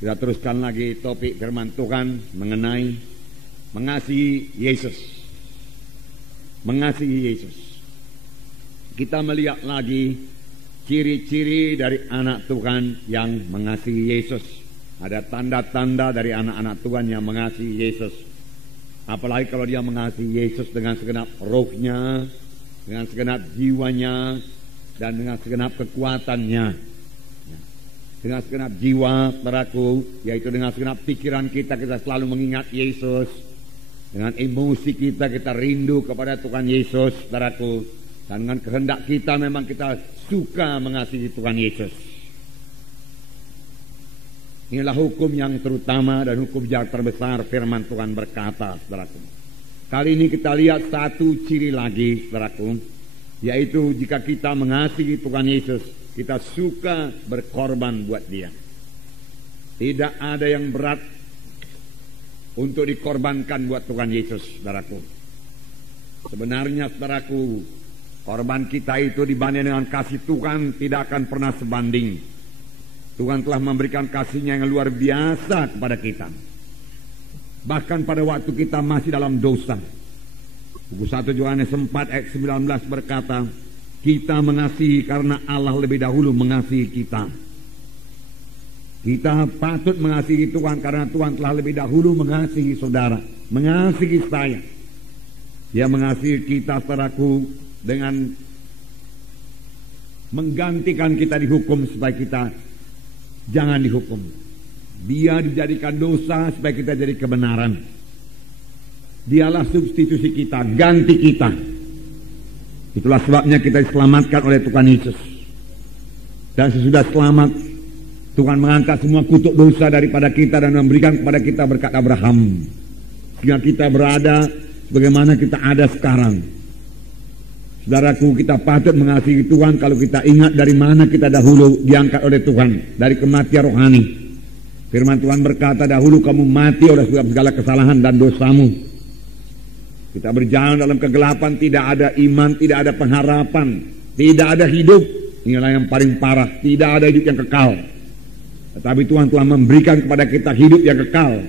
Kita teruskan lagi topik firman Tuhan mengenai mengasihi Yesus. Mengasihi Yesus. Kita melihat lagi ciri-ciri dari anak Tuhan yang mengasihi Yesus. Ada tanda-tanda dari anak-anak Tuhan yang mengasihi Yesus. Apalagi kalau dia mengasihi Yesus dengan segenap rohnya, dengan segenap jiwanya, dan dengan segenap kekuatannya. Dengan segenap jiwa, saudaraku, yaitu dengan segenap pikiran kita selalu mengingat Yesus. Dengan emosi kita rindu kepada Tuhan Yesus, saudaraku. Dan dengan kehendak kita memang kita suka mengasihi Tuhan Yesus. Inilah hukum yang terutama dan hukum yang terbesar. Firman Tuhan berkata, saudaraku. Kali ini kita lihat satu ciri lagi, saudaraku, yaitu jika kita mengasihi Tuhan Yesus, kita suka berkorban buat dia. Tidak ada yang berat untuk dikorbankan buat Tuhan Yesus, saudaraku. Sebenarnya, saudaraku, korban kita itu dibanding dengan kasih Tuhan tidak akan pernah sebanding. Tuhan telah memberikan kasih-Nya yang luar biasa kepada kita. Bahkan pada waktu kita masih dalam dosa. Buku 1 Yohanes 4 ayat 19 berkata, kita mengasihi karena Allah lebih dahulu mengasihi kita. Kita patut mengasihi Tuhan karena Tuhan telah lebih dahulu mengasihi saudara, mengasihi saya. Dia mengasihi kita, saudaraku, dengan menggantikan kita dihukum supaya kita jangan dihukum. Dia dijadikan dosa supaya kita jadi kebenaran. Dialah substitusi kita, ganti kita. Itulah sebabnya kita diselamatkan oleh Tuhan Yesus. Dan sesudah selamat, Tuhan mengangkat semua kutuk dosa daripada kita dan memberikan kepada kita berkat Abraham. Sehingga kita berada sebagaimana kita ada sekarang. Saudaraku, kita patut mengasihi Tuhan kalau kita ingat dari mana kita dahulu diangkat oleh Tuhan, dari kematian rohani. Firman Tuhan berkata, dahulu kamu mati oleh segala kesalahan dan dosamu. Kita berjalan dalam kegelapan, tidak ada iman, tidak ada pengharapan, tidak ada hidup. Inilah yang paling parah, tidak ada hidup yang kekal. Tetapi Tuhan telah memberikan kepada kita hidup yang kekal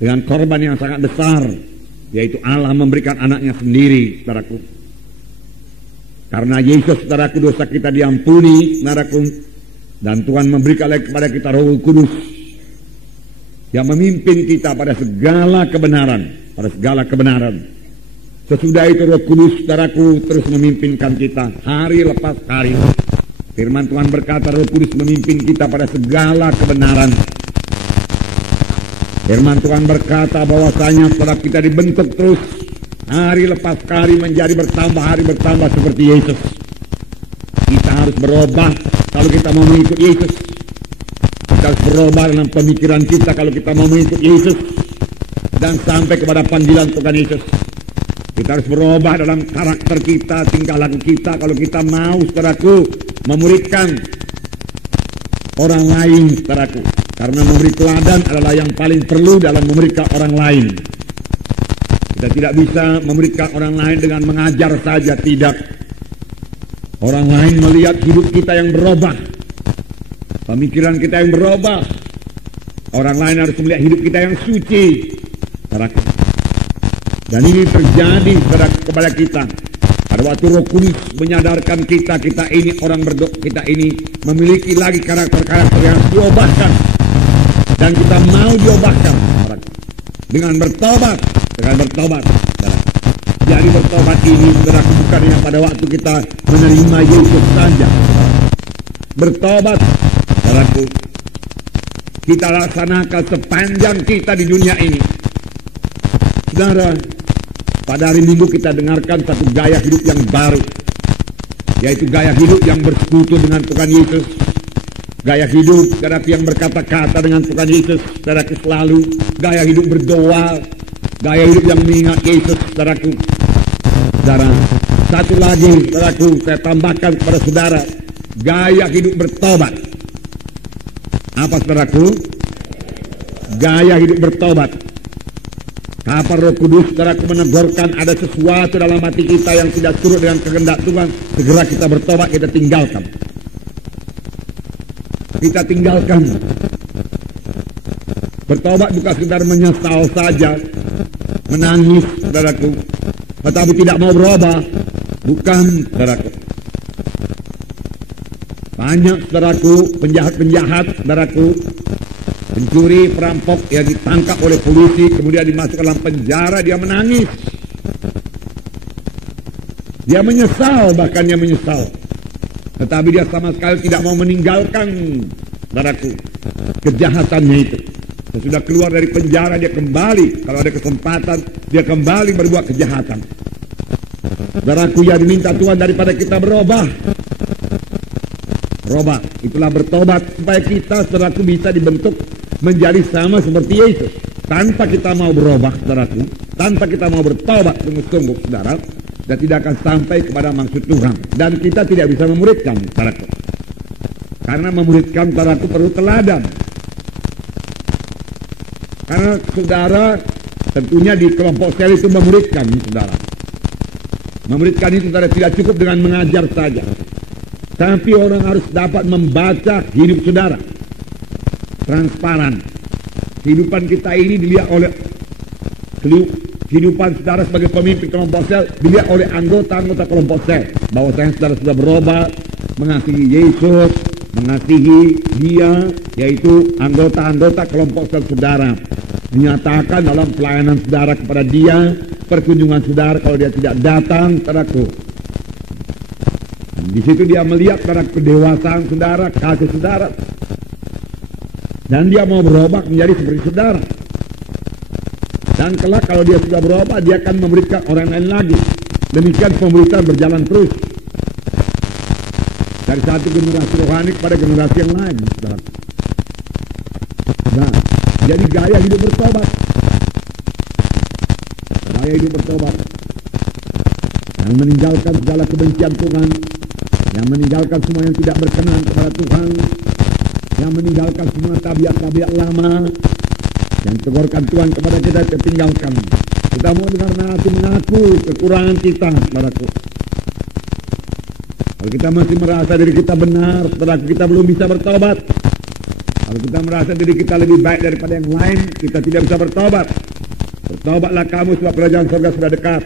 dengan korban yang sangat besar, yaitu Allah memberikan anaknya sendiri, saudaraku. Karena Yesus, saudaraku, dosa kita diampuni, saudaraku, dan Tuhan memberikan lagi kepada kita Roh Kudus yang memimpin kita pada segala kebenaran, pada segala kebenaran. Sesudah itu Roh Kudus, saudaraku, terus memimpinkan kita hari lepas hari. Firman Tuhan berkata Roh Kudus memimpin kita pada segala kebenaran. Firman Tuhan berkata bahwasanya setelah kita dibentuk terus hari lepas hari menjadi bertambah, hari bertambah seperti Yesus. Kita harus berubah kalau kita mau mengikut Yesus. Kita harus berubah dalam pemikiran kita kalau kita mau mengikut Yesus dan sampai kepada panggilan Tuhan Yesus. Kita harus berubah dalam karakter kita, tingkah laku kita kalau kita mau, saudaraku, memuridkan orang lain, saudaraku. Karena memberi teladan adalah yang paling perlu dalam memuridkan orang lain. Kita tidak bisa memuridkan orang lain dengan mengajar saja, tidak. Orang lain melihat hidup kita yang berubah, pemikiran kita yang berubah. Orang lain harus melihat hidup kita yang suci, saudaraku. Dan ini terjadi kepada kita pada waktu Roh Kudus menyadarkan kita ini orang kita ini memiliki lagi karakter-karakter yang diubahkan dan kita mau diubahkan dengan bertobat, Jadi bertobat ini, saudara, bukan hanya pada waktu kita menerima Yesus saja. Bertobat, saudaraku, kita laksanakan sepanjang kita di dunia ini. Saudara, pada hari Minggu kita dengarkan satu gaya hidup yang baru, yaitu gaya hidup yang bersekutu dengan Tuhan Yesus. Gaya hidup, saudara, yang berkata-kata dengan Tuhan Yesus, saudara, selalu. Gaya hidup berdoa, gaya hidup yang mengingat Yesus, saudaraku. Saudara, satu lagi, saudaraku, saya tambahkan kepada saudara, gaya hidup bertobat. Apa, saudaraku? Gaya hidup bertobat. Kapan Roh Kudus, saudaraku, menegurkan ada sesuatu dalam hati kita yang tidak turut dengan kehendak Tuhan, segera kita bertobat, kita tinggalkan. Bertobat bukan sekedar menyesal saja, menangis, saudaraku, tetapi tidak mau berubah. Bukan, saudaraku. Banyak, saudaraku, penjahat-penjahat, saudaraku, pencuri, perampok yang ditangkap oleh polisi, kemudian dimasukkan dalam penjara, dia menangis. Dia menyesal, bahkan dia menyesal. Tetapi dia sama sekali tidak mau meninggalkan, saudaraku, kejahatannya itu. Sesudah keluar dari penjara, dia kembali. Kalau ada kesempatan, dia kembali berbuat kejahatan. Saudaraku, yang diminta Tuhan daripada kita berubah. Berubah, itulah bertobat. Supaya kita, saudaraku, bisa dibentuk menjadi sama seperti Yesus. Tanpa kita mau berubah, saudaraku, tanpa kita mau bertobat sungguh-sungguh, saudara, dan tidak akan sampai kepada maksud Tuhan. Dan kita tidak bisa memuridkan, saudaraku. Karena memuridkan, saudaraku, perlu teladan. Karena saudara tentunya di kelompok sel itu memuridkan, saudara. Memuridkan itu, saudara, tidak cukup dengan mengajar saja. Tapi orang harus dapat membaca hidup saudara. Transparan. Kehidupan kita ini dilihat oleh kehidupan saudara sebagai pemimpin kelompok sel dilihat oleh anggota-anggota kelompok sel. Bahwasanya saudara sudah berubah, mengasihi Yesus, mengasihi dia, yaitu anggota-anggota kelompok sel saudara. Dinyatakan dalam pelayanan saudara kepada dia, perkunjungan saudara kalau dia tidak datang, saudaraku. Di situ dia melihat pada kedewasaan saudara, kasih saudara. Dan dia mau berubah menjadi seperti saudara. Dan kelak kalau dia sudah berubah, dia akan memberikan orang lain lagi. Demikian pemberitaan berjalan terus. Dari satu generasi rohani kepada generasi yang lain, saudara. Nah, jadi gaya hidup bertobat. Gaya hidup bertobat. Yang meninggalkan segala kebencian Tuhan, yang meninggalkan semua yang tidak berkenan kepada Tuhan, yang meninggalkan semua tabiat-tabiat lama, yang tegurkan Tuhan kepada kita tinggalkan. Kita mau dengar nanti mengaku kekurangan kita, saudaraku. Kalau kita masih merasa diri kita benar, saudaraku, kita belum bisa bertobat. Kalau kita merasa diri kita lebih baik daripada yang lain, kita tidak bisa bertobat. Bertobatlah kamu sebab kerajaan surga sudah dekat.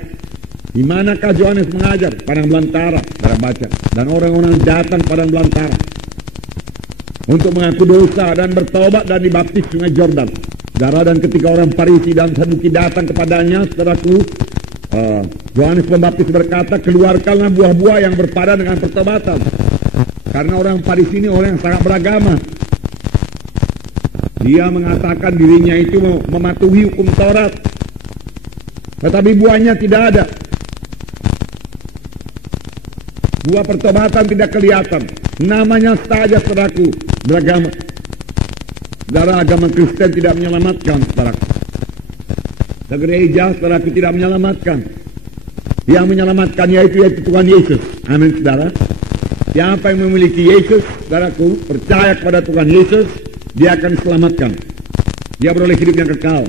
Di manakah Yohanes mengajar? Padang belantara, saudara baca. Dan orang-orang datang padang belantara untuk mengaku dosa dan bertobat dan dibaptis sungai Jordan. Saudara, dan ketika orang Farisi dan Saduki datang kepadanya, saudaraku, Yohanes Pembaptis berkata, keluarkanlah buah-buah yang berpadan dengan pertobatan. Karena orang Farisi ini orang yang sangat beragama. Dia mengatakan dirinya itu mematuhi hukum Taurat, tetapi buahnya tidak ada. Buah pertobatan tidak kelihatan. Namanya saja, saudaraku, beragama. Saudara, agama Kristen tidak menyelamatkan, saudaraku. Gereja, saudaraku, tidak menyelamatkan. Yang menyelamatkan yaitu Tuhan Yesus. Amin, saudara. Siapa yang memiliki Yesus, saudaraku, percaya kepada Tuhan Yesus, dia akan diselamatkan. Dia beroleh hidup yang kekal.